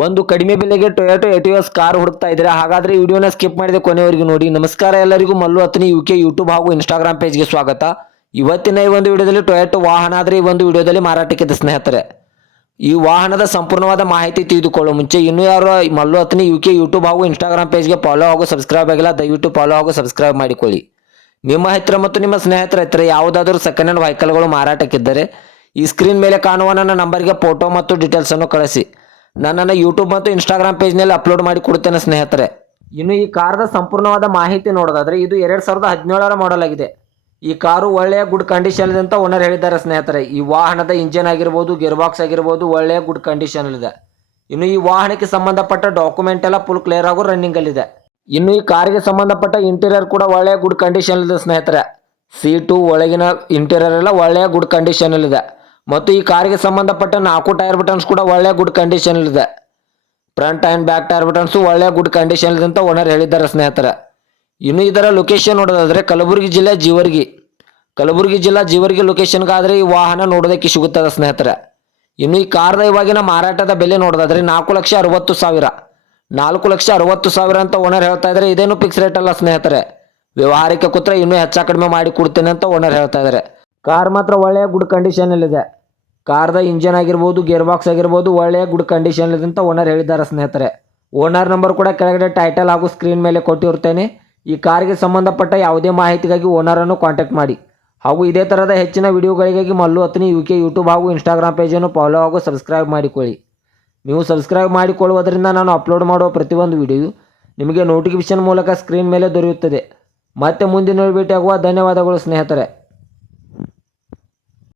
ಒಂದು ಕಡಿಮೆ ಬೆಲೆಗೆ ಟೊಯೋಟೋ ಎಟಿಯೋಸ್ ಕಾರ್ ಹುಡುಕ್ತಾ ಇದ್ರೆ ಹಾಗಾದ್ರೆ ವಿಡಿಯೋನ ಸ್ಕಿಪ್ ಮಾಡಿದೆ ಕೊನೆವರೆಗೂ ನೋಡಿ. ನಮಸ್ಕಾರ ಎಲ್ಲರಿಗೂ, ಮಲ್ಲು ಹತ್ತನಿ ಯುಕೆ ಯೂಟ್ಯೂಬ್ ಹಾಗೂ ಇನ್ಸ್ಟಾಗ್ರಾಮ್ ಪೇಜ್ಗೆ ಸ್ವಾಗತ. ಇವತ್ತಿನ ಈ ಒಂದು ವಿಡಿಯೋದಲ್ಲಿ ಟೊಯೋಟೋ ವಾಹನ ಆದರೆ ಈ ಒಂದು ವಿಡಿಯೋದಲ್ಲಿ ಮಾರಾಟಕ್ಕಿದೆ ಸ್ನೇಹಿತರೆ. ಈ ವಾಹನದ ಸಂಪೂರ್ಣವಾದ ಮಾಹಿತಿ ತಿಳಿದುಕೊಳ್ಳೋ ಮುಂಚೆ ಇನ್ನೂ ಯಾರು ಮಲ್ಲು ಹತ್ತನಿ ಯುಕೆ ಯೂಟ್ಯೂಬ್ ಹಾಗೂ ಇನ್ಸ್ಟಾಗ್ರಾಮ್ ಪೇಜ್ಗೆ ಫಾಲೋ ಹಾಗೂ ಸಬ್ಸ್ಕ್ರೈಬ್ ಆಗಿಲ್ಲ, ದಯವಿಟ್ಟು ಫಾಲೋ ಹಾಗೂ ಸಬ್ಸ್ಕ್ರೈಬ್ ಮಾಡಿಕೊಳ್ಳಿ. ನಿಮ್ಮ ಹತ್ತಿರ ಮತ್ತು ನಿಮ್ಮ ಸ್ನೇಹಿತರ ಹತ್ತಿರ ಯಾವುದಾದರೂ ಸೆಕೆಂಡ್ ಹ್ಯಾಂಡ್ ವೆಹಿಕಲ್ಗಳು ಮಾರಾಟಕ್ಕಿದ್ದರೆ ಈ ಸ್ಕ್ರೀನ್ ಮೇಲೆ ಕಾಣುವ ನನ್ನ ನಂಬರ್ಗೆ ಫೋಟೋ ಮತ್ತು ಡೀಟೇಲ್ಸನ್ನು ಕಳಿಸಿ. ನನ್ನನ್ನು ಯೂಟ್ಯೂಬ್ ಮತ್ತು ಇನ್ಸ್ಟಾಗ್ರಾಮ್ ಪೇಜ್ನಲ್ಲಿ ಅಪ್ಲೋಡ್ ಮಾಡಿ ಕೊಡುತ್ತೇನೆ ಸ್ನೇಹಿತರೆ. ಇನ್ನು ಈ ಕಾರ್ದ ಸಂಪೂರ್ಣವಾದ ಮಾಹಿತಿ ನೋಡೋದಾದರೆ ಇದು 2017ರ ಮಾಡೆಲ್ ಆಗಿದೆ. ಈ ಕಾರು ಒಳ್ಳೆಯ ಗುಡ್ ಕಂಡೀಷನ್ ಇದೆ ಅಂತ ಓನರ್ ಹೇಳಿದ್ದಾರೆ ಸ್ನೇಹಿತರೆ. ಈ ವಾಹನದ ಇಂಜಿನ್ ಆಗಿರ್ಬೋದು, ಗೇರ್ ಬಾಕ್ಸ್ ಆಗಿರ್ಬೋದು ಒಳ್ಳೆಯ ಗುಡ್ ಕಂಡೀಷನ್ ಇದೆ. ಇನ್ನು ಈ ವಾಹನಕ್ಕೆ ಸಂಬಂಧಪಟ್ಟ ಡಾಕ್ಯುಮೆಂಟ್ ಎಲ್ಲ ಫುಲ್ ಕ್ಲಿಯರ್ ಹಾಗೂ ರನ್ನಿಂಗ್ ಅಲ್ಲಿದೆ. ಇನ್ನು ಈ ಕಾರಿಗೆ ಸಂಬಂಧಪಟ್ಟ ಇಂಟೀರಿಯರ್ ಕೂಡ ಒಳ್ಳೆಯ ಗುಡ್ ಕಂಡೀಷನ್ ಇದೆ ಸ್ನೇಹಿತರೆ. ಸೀಟು ಒಳಗಿನ ಇಂಟೀರಿಯರ್ ಎಲ್ಲ ಒಳ್ಳೆಯ ಗುಡ್ ಕಂಡೀಷನ್ ಇದೆ. ಮತ್ತು ಈ ಕಾರಿಗೆ ಸಂಬಂಧಪಟ್ಟ 4 ಟೈರ್ ಬಟನ್ಸ್ ಕೂಡ ಒಳ್ಳೆಯ ಗುಡ್ ಕಂಡೀಷನ್ ಇದೆ. Front and back tyre buttons ಒಳ್ಳೆಯ ಗುಡ್ ಕಂಡೀಷನ್ ಇದೆ ಅಂತ ಓನರ್ ಹೇಳಿದ್ದಾರೆ ಸ್ನೇಹಿತರೆ. ಇನ್ನು ಇದರ ಲೊಕೇಶನ್ ನೋಡೋದಾದರೆ ಕಲಬುರಗಿ ಜಿಲ್ಲೆ ಜೀವರ್ಗಿ ಲೊಕೇಶನ್ಗಾದರೆ ಈ ವಾಹನ ನೋಡೋದಕ್ಕೆ ಸಿಗುತ್ತದೆ ಸ್ನೇಹಿತರೆ. ಇನ್ನು ಈ ಕಾರ್ದ ಇವಾಗಿನ ಮಾರಾಟದ ಬೆಲೆ ನೋಡೋದಾದರೆ 4,60,000 4,60,000 ಅಂತ ಓನರ್ ಹೇಳ್ತಾ ಇದ್ದಾರೆ. ಇದೇನು ಫಿಕ್ಸ್ ರೇಟ್ ಅಲ್ಲ ಸ್ನೇಹಿತರೆ. ವ್ಯವಹಾರಕ್ಕೆ ಕೂತ್ರೆ ಇನ್ನೂ ಹೆಚ್ಚು ಕಡಿಮೆ ಮಾಡಿ ಕೊಡ್ತೇನೆ ಅಂತ ಓನರ್ ಹೇಳ್ತಾ ಇದ್ದಾರೆ. ಕಾರ್ ಮಾತ್ರ ಒಳ್ಳೆಯ ಗುಡ್ ಕಂಡೀಷನಲ್ಲಿದೆ. ಕಾರ್ದ ಇಂಜನ್ ಆಗಿರ್ಬೋದು, ಗೇರ್ ಬಾಕ್ಸ್ ಆಗಿರ್ಬೋದು ಒಳ್ಳೆಯ ಗುಡ್ ಕಂಡೀಷನ್ ಇದೆ ಅಂತ ಓನರ್ ಹೇಳಿದ್ದಾರೆ ಸ್ನೇಹಿತರೆ. ಓನರ್ ನಂಬರ್ ಕೂಡ ಕೆಳಗಡೆ ಟೈಟಲ್ ಹಾಗೂ ಸ್ಕ್ರೀನ್ ಮೇಲೆ ಕೊಟ್ಟಿರ್ತೇನೆ. ಈ ಕಾರ್ಗೆ ಸಂಬಂಧಪಟ್ಟ ಯಾವುದೇ ಮಾಹಿತಿಗಾಗಿ ಓನರನ್ನು ಕಾಂಟ್ಯಾಕ್ಟ್ ಮಾಡಿ. ಹಾಗೂ ಇದೇ ಥರದ ಹೆಚ್ಚಿನ ವಿಡಿಯೋಗಳಿಗಾಗಿ ಮಲ್ಲು ಹತ್ತನಿ ಯುಕೆ ಯೂಟ್ಯೂಬ್ ಹಾಗೂ ಇನ್ಸ್ಟಾಗ್ರಾಮ್ ಪೇಜನ್ನು ಫಾಲೋ ಹಾಗೂ ಸಬ್ಸ್ಕ್ರೈಬ್ ಮಾಡಿಕೊಳ್ಳಿ. ನೀವು ಸಬ್ಸ್ಕ್ರೈಬ್ ಮಾಡಿಕೊಳ್ಳುವುದರಿಂದ ನಾನು ಅಪ್ಲೋಡ್ ಮಾಡುವ ಪ್ರತಿಯೊಂದು ವಿಡಿಯೋ ನಿಮಗೆ ನೋಟಿಫಿಕೇಶನ್ ಮೂಲಕ ಸ್ಕ್ರೀನ್ ಮೇಲೆ ದೊರೆಯುತ್ತದೆ. ಮತ್ತೆ ಮುಂದಿನ ಭೇಟಿಯಾಗುವ. ಧನ್ಯವಾದಗಳು ಸ್ನೇಹಿತರೆ.